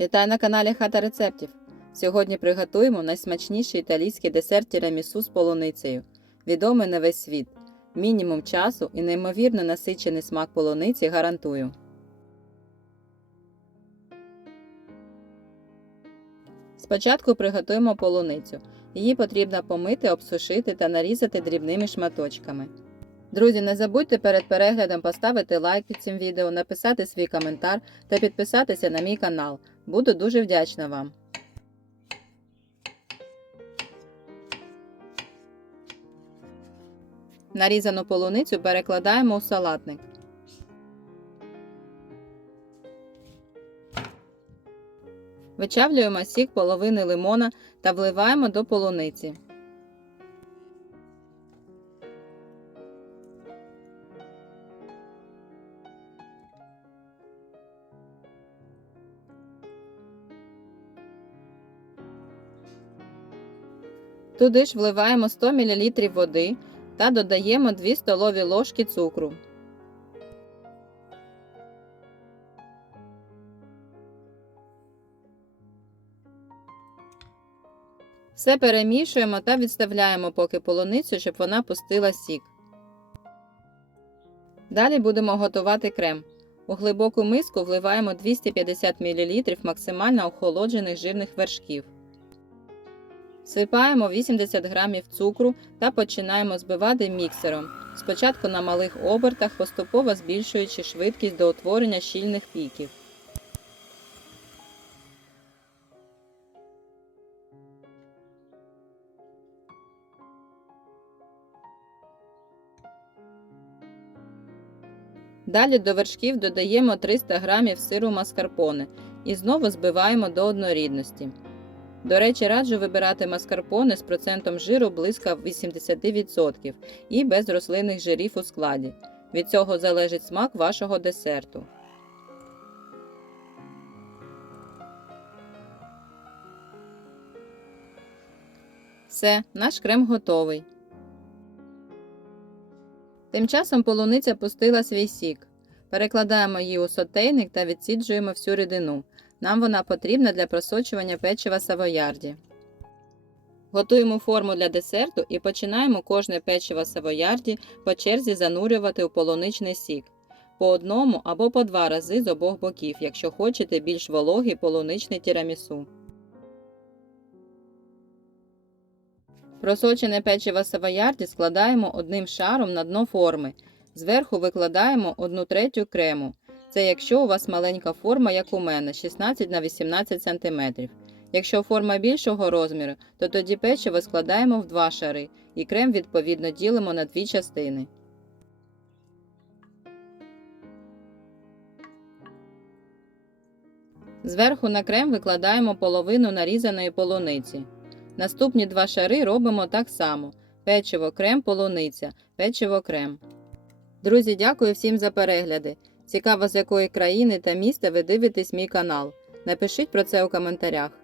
Вітаю на каналі Хата рецептів. Сьогодні приготуємо найсмачніший італійський десерт тірамісу з полуницею, відомий на весь світ. Мінімум часу і неймовірно насичений смак полуниці гарантую. Спочатку приготуємо полуницю. Її потрібно помити, обсушити та нарізати дрібними шматочками. Друзі, не забудьте перед переглядом поставити лайк під цим відео, написати свій коментар та підписатися на мій канал. Буду дуже вдячна вам. Нарізану полуницю перекладаємо у салатник. Вичавлюємо сік половини лимона та вливаємо до полуниці. Туди ж вливаємо 100 мл води та додаємо 2 столові ложки цукру. Все перемішуємо та відставляємо поки полуницю, щоб вона пустила сік. Далі будемо готувати крем. У глибоку миску вливаємо 250 мл максимально охолоджених жирних вершків. Всипаємо 80 г цукру та починаємо збивати міксером. Спочатку на малих обертах, поступово збільшуючи швидкість до утворення щільних піків. Далі до вершків додаємо 300 г сиру маскарпоне і знову збиваємо до однорідності. До речі, раджу вибирати маскарпоне з процентом жиру близько 80% і без рослинних жирів у складі. Від цього залежить смак вашого десерту. Все, наш крем готовий. Тим часом полуниця пустила свій сік. Перекладаємо її у сотейник та відсіджуємо всю рідину. Нам вона потрібна для просочування печива савоярді. Готуємо форму для десерту і починаємо кожне печиво савоярді по черзі занурювати у полуничний сік. По одному або по два рази з обох боків, якщо хочете більш вологий полуничний тірамісу. Просочене печиво савоярді складаємо одним шаром на дно форми. Зверху викладаємо 1 третю крему. Це якщо у вас маленька форма, як у мене, 16 на 18 см. Якщо форма більшого розміру, то тоді печиво складаємо в два шари і крем відповідно ділимо на дві частини. Зверху на крем викладаємо половину нарізаної полуниці. Наступні два шари робимо так само: печиво крем, полуниця, печиво крем. Друзі, дякую всім за перегляди. Цікаво, з якої країни та міста ви дивитесь мій канал. Напишіть про це у коментарях.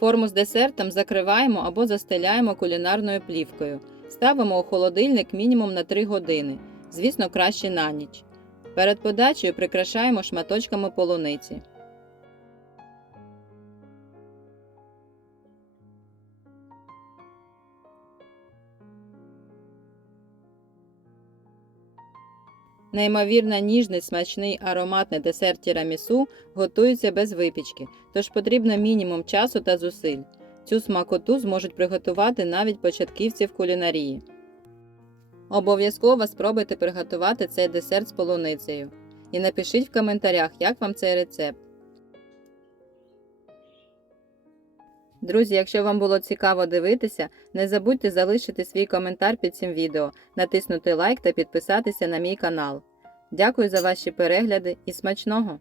Форму з десертом закриваємо або застеляємо кулінарною плівкою. Ставимо у холодильник мінімум на 3 години. Звісно, краще на ніч. Перед подачею прикрашаємо шматочками полуниці. Неймовірно ніжний, смачний ароматний десерт тірамісу готується без випічки, тож потрібно мінімум часу та зусиль. Цю смакоту зможуть приготувати навіть початківці в кулінарії. Обов'язково спробуйте приготувати цей десерт з полуницею. І напишіть в коментарях, як вам цей рецепт. Друзі, якщо вам було цікаво дивитися, не забудьте залишити свій коментар під цим відео, натиснути лайк та підписатися на мій канал. Дякую за ваші перегляди і смачного!